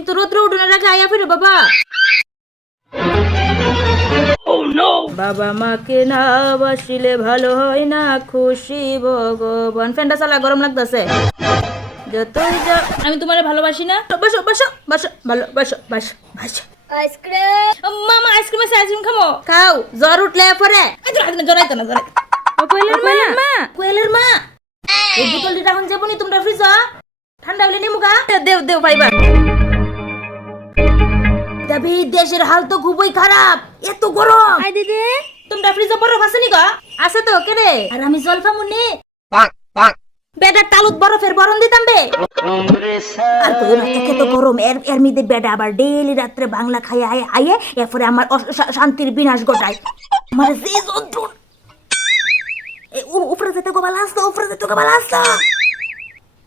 কিন্তু রৌদ্র উঠোনের আগে আয়া ফিরো বাবা। বাবা মাকে না বাসিলে ভালো হয় না খুশি ভগবান। ফ্যানটা চালা, গরম লাগতেছে। যতই যা আমি তোমারে ভালোবাসি না। বসো বসো বসো, ভালো বসো বসো বসো। আইসক্রিম মামা, আইসক্রিম আছে, আইসক্রিম খামো। খাও, জ্বর উঠলে পরে জড়াইতো না জড়াই। কোয়েলের মা এই বোতলটি এখন যাবনি তোমরা ফ্রিজ ঠান্ডা হলে নিমুগা দেও দেও পাইবা। দাবি দেশের হাল তো খুবই খারাপ, এত গরম। আই দিদি তোমরা ফ্রিজে বরফ আছে নি গো? আছে তো, কে রে? আর আমি জল ফামুনি বেডার তালুত বরফের বরণ দিতাম বে। আর কই না একে তো গরম, এর মিদে বেডা আবার ডেইলি রাত্রে বাংলা খাই আইয়ে এরপরে আমার শান্তির বিনাশ ঘটায়। আমার যে যন্ত্রণ উপরে যেতে গোবাল আসতো, উপরে যেতে গোবাল আসতো।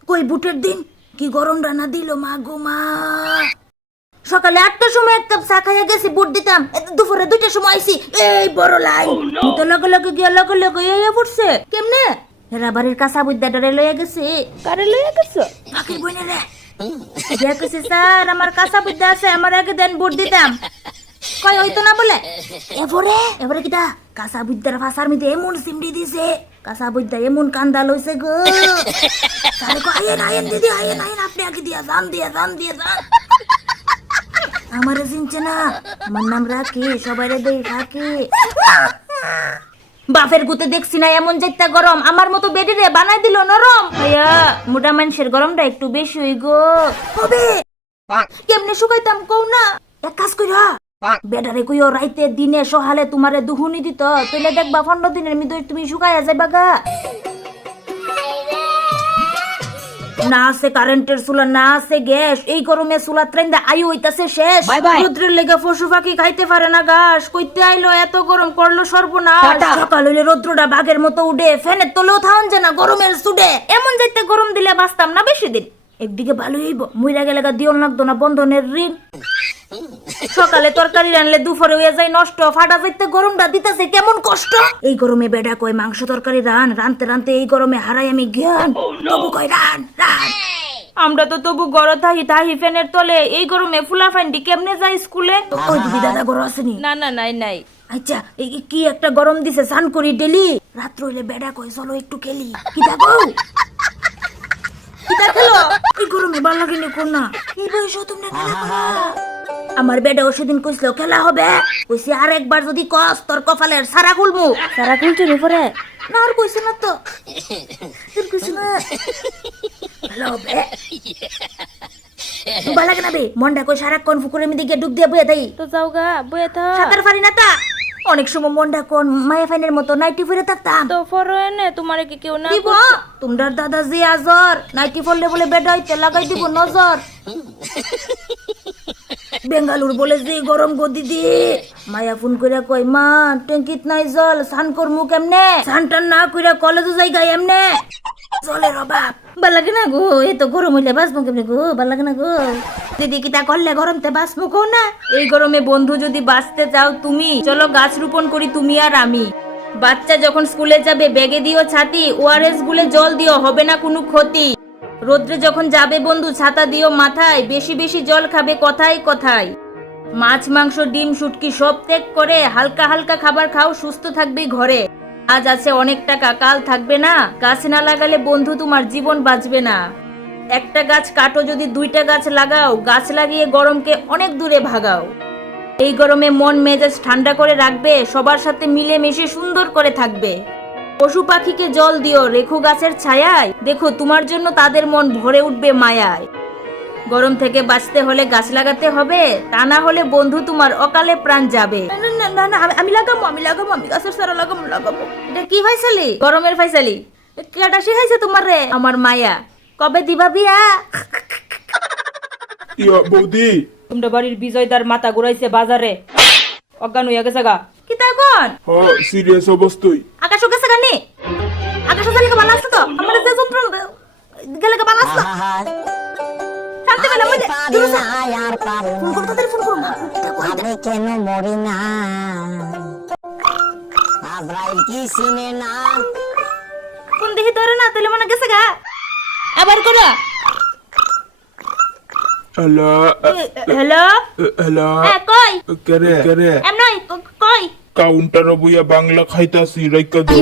কই বুটের দিন কি গরম রান্না দিল মা গো মা। সকালে 8টার সময় এক কাপ চা খাইয়া গেছি, বুট দিতাম। দুপুরে 2টার সময় আইছি, এই বড় লাইন। তো লগে লগে গিয়া লগে লগে ইয়া পড়ছে কেমনে। এরা বাড়ির কাঁচা বুদ্দা ডরে লইয়া গেছে। কারে লইয়া গেছো? ফাকির বইনে রে। দিয়া কইছে স্যার আমার কাঁচা বুদ্দা আছে, আমার আগে দেন বুট দিতাম। কই হইতো না বলে এবারে কিটা কাঁচা বুদ্দার ফাঁসার মধ্যে এমন সিমড়ি দিছে, কাঁচা বুদ্দা এমন কান্দা লইছে গো। স্যার কো আয়েন দিদি আয়েন আপনি আগে দিয়া যান আমারে চিনছে না, আমার নাম রাখি, সবাইরে দেই ফাঁকি। বাপের গুতে দেখছি না এমন যাইতা গরম, আমার মতো বেডিরে বানাই দিল নরম। ভাইয়া মোটা মানুষের গরমটা একটু বেশি হই গো। হবে কেমনে শুকাইতাম কও না। এক কাজ কইরা বেডারে কইও রাইতে দিনে সহালে তোমারে দুহুনি দিত, তইলে দেখবা 15 দিনের মধ্যে তুমি শুকাইয়া যাইবা গা। না আছে কারেন্টের চুলা, না আছে গ্যাস, এই গরমে চুলা ট্রেন্দা আয়ু হইতাছে শেষ। রোদ্রের লেগে পশু পাখি খাইতে পারে না ঘাস, কইতে আইলো এত গরম করলো সর্বনাশ। সকাল হইলে রোদ্রটা বাঘের মতো উঠে, ফ্যানের তলেও থাউন যে না গরমের সুডে। এমন যাইতে গরম দিলে বাঁচতাম না বেশি দিন। একদিকে ভালো হইব, মইরা গেলে দিয়ন লাগতো না বন্ধনের ঋণ। সকালে তরকারি রানলে দুপুরে হইয়া যায় নষ্ট, ফাটা যাইতে গরমটা দিতেছে কেমন কষ্ট। এই গরমে বেডা কয় মাংস তরকারি রানতে রানতে এই গরমে হারাই আমি জ্ঞান। তবু কয় রান। আমরা তো তবু গড় থাহি ফ্যানের তলে, এই গরমে ফুলা ফান্ডি কেমনে যায় স্কুলে। ওই দিদি দাদা গড় আসেনি? না না নাই। আচ্ছা এই কি একটা গরম দিছে, স্নান করি ডেলি। রাত্র হইলে বেডা কয় চলো একটু খেলি। কিটা গো কিটা খেলো? এই গরমে ভালো লাগেনি কোন না, এই বয়স তোমরা খেলা করো। আমার বেডাও সেদিন কইছিল খেলা হবে, কইছি আর একবার যদি কস তোর কপালের সারা খুলমু। সারা খুলতে নি পরে না আর কইছ না তো, তোর কইছ না ভালো হবে। ভালো লাগে না বে, মনটা কই সারাক্ষণ ফুকুরের মধ্যে গিয়ে ডুব দিয়ে বইয়া দেই। তো যাও গা বইয়া থাক, সাঁতার পারি না তা। অনেক সময় মনটা কোন মায়া ফাইনের মতো নাইটি পরে থাকতাম। তো ফরো এনে তোমারে কি কেউ না দিব? তোমরা দাদা জি আজর নাইটি পরলে বলে বেডাইতে লাগাই দিব নজর। বেঙ্গালুর বলে যে গরম গো দিদি, মায়া ফোন কইরা কই মা ট্যাঙ্কিত নাই জল, স্নান করমু কেমনে? স্নান না কইরা কলেজে যাই গাই এমনে জলের অভাব। ভাল লাগে না গো, এত গরম হইলে বাঁচবো কেমনে গো? ভাল লাগে না গো দিদি, কিটা করলে গরমতে বাঁচবো কো না। এই গরমে বন্ধু যদি বাঁচতে চাও তুমি, চলো গাছ রোপণ করি তুমি আর আমি। বাচ্চা যখন স্কুলে যাবে ব্যাগে দিও ছাতি, ওআরএস গুলে জল দিও, হবে না কোনো ক্ষতি। রোদ্রে যখন যাবে বন্ধু ছাতা দিও মাথায়, বেশি বেশি জল খাবে কথায় কথায়। মাছ মাংস ডিম শুটকি সব ত্যাগ করে হালকা হালকা খাবার খাও, সুস্থ থাকবে ঘরে। আজ আছে অনেক টাকা, কাল থাকবে না। গাছ না লাগালে বন্ধু তোমার জীবন বাঁচবে না। একটা গাছ কাটো যদি 2টা গাছ লাগাও, গাছ লাগিয়ে গরমকে অনেক দূরে ভাগাও। এই গরমে মন মেজাজ ঠান্ডা করে রাখবে, সবার সাথে মিলে মিশে সুন্দর করে থাকবে। পশু পাখিকে জল দিও, রেখো গাছের ছায়ায়, দেখো তোমার জন্য তাদের মন ভরে উঠবে মায়ায়। গরম থেকে বাঁচতে হলে গাছ লাগাতে হবে, তা না হলে বন্ধু তোমার অকালে প্রাণ যাবে। না আমি লাগাবো আমি গাছের সারা লাগাবো। এটা কি ফাইসালি? গরমের ফাইসালি। কেটা শিখাইছে তোমার রে? আমার মায়া। কবে দিবা বিয়া? ইয়া বৌদি, তোমরা বাড়ির বিজয়দার মাথা ঘুরাইছে বাজারে, অজ্ঞান হইয়া গেছে গা। কি তা কোন? হ্যাঁ সিরিয়াস অবস্থায়। আকাশ গেছে গানি, আকাশ জালিকে ভালো আছে তো? আমার যে যন্ত্রণা গেলে ভালো আছে তো? শান্তি পেলাম বুঝলে? ফোন করো তাদের, ফোন করো। আমি কেন মরি না, আজরাইল কি চিনে না। ফোন দেখি ধরে না, তাহলে মনে গেছে গা। আবার করো। হ্যালো হ্যালো হ্যালো কই কেরে কেরে এমনই কই কাউন্টার বইয়া বাংলা খাইতাছি রাইকা দে